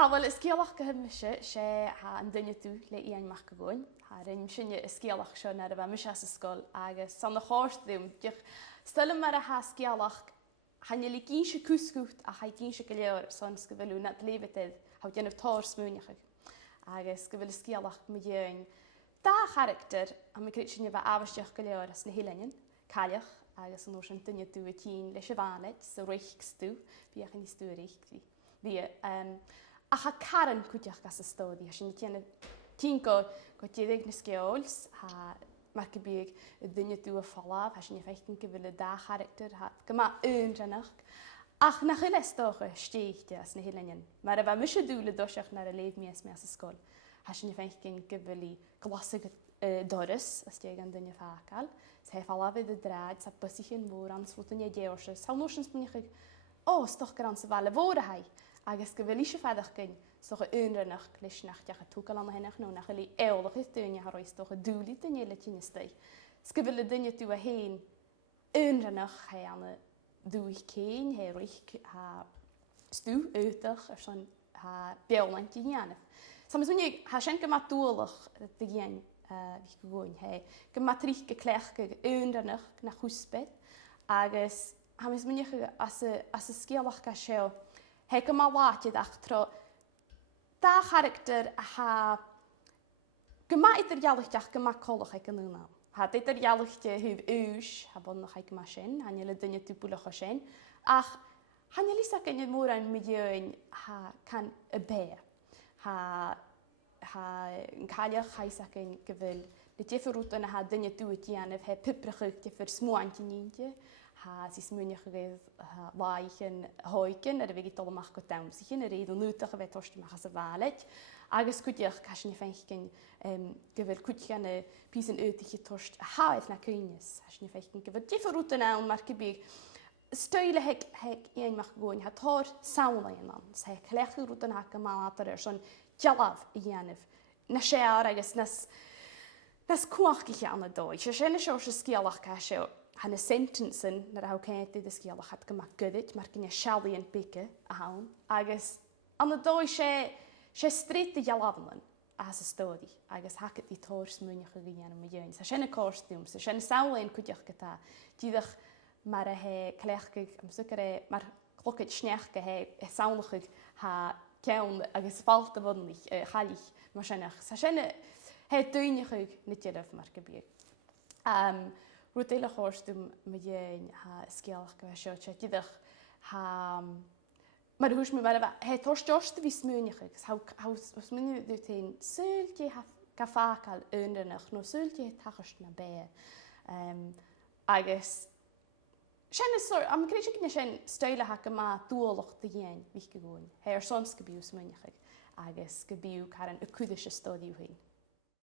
Hawel is scialach go himise sé ha an duine tú le íon mac go gúin. Ha rin sinne is scialach seo na a bheith mis as scoil agus san na chóirstúm. Stel mar a ha scialach hanne li gín se cúsgút a ha gín se go leor son go bhfuú na lévetid ha déanamh tóir smúneach. Agus go bhfuil scialach mu dhéin dá character a mi crit sinne bheith abhaisteach go leor as na hélein, caileach agus an nóis an duine tú a tín leis a bhaneid sa roichstú bhí a chan ní stúricht bhí. A cha caran cúteach gas a stódi, a sin tín go tíag na sceols, mar go bíag duine tú a fallaf, a sin feichtin go bhfuil dá character go má önranach. Ach nach chuile stocha stéchte as na hélein, mar a bheith mis dúla doiseach nar a léh mías me as a scóil. A sin feichtin go bhfuil glasig doris as téag an duine fácal, sa he fallafid a dráid sa busichin mór an slútaine déorse, sa nósin spúneach stoch gar an sa bhile bhóra hai. Agus go bhfuil se fedach gin socha önranach leis nachteach a túcal an henach nó nach lí eolach is duine a roiis stocha dúlí duine le tíine stei. Go bhfuil duine tú a héin önranach he an dúich céin, he roich ha stú uitach ar son ha beollant í neanamh. Sam únig ha sin go mat dúlach de géin bhí go gúin he. Go mat trích go cléch go önranach na chúspet agus ha mis munig as a scialach ga seo he go má láitiad ach tro dá character a ha go má idir gealachteach go má colach ag an núna. Ha idir gealachte húh ús ha bon nach ag má sin, hanne le duine tú búlach a sin, ach hanne lísa gynne mór an midioin ha can a bé. Ha an caileach haisach yn gyfil le differútan a ha duine tú a tíanamh he piprachug differ smúaint níinte, ha si smúneach a gaibh láichin hóicin ar a bhí dollamach go damsichin a réad an nútach a bheith tosteach as a bháleid. Agus cúteach caisin feichcin go bhfuil cúteach na pís an útiche tost a háibh na cúines. Caisin feichcin go bhfuil differútan an mar go bíag stoile heag éonmach gúin ha tóir saolainn an. Sa heag cléchú rútan ha go mátar ar son gealamh i dhéanamh. Na séar agus nas cuachciche anna dóid. Se sinna seo se scialach ca seo. Han sentensen nar ha céint de scialach hat go mac goid, mar gynne sealaíon bice a hawn. Agus anna dóid sé strét a gealamhan as a stódi. Agus hacad í tóir smúneach a ghéanam a dhéin. Sa sinna cóstúm, sa sinna saolaíon cúteach gotá. Díadach mar a he cléchcaig am sucre mar clocid sneachca he saolachig ha ceann agus falta bhonlich chalich mar sinnach. Sa sinna he dúinechuig na tíadamh mar go bíag. Rút éile chóirstúm me dhéin ha scialach go seo te díadach ha mar hús me bhile he tóirsteosta bhí smúneach ha smúne dú tain súiltí ha ga fácal önranach nó súiltí tachast na bé. Agus sinna am cre cinne sin stoile ha go má dúlach de dhéin bhí go gúin. He ar sons go bíú smúneach agus go bíú caran a cúide se stódiú hain.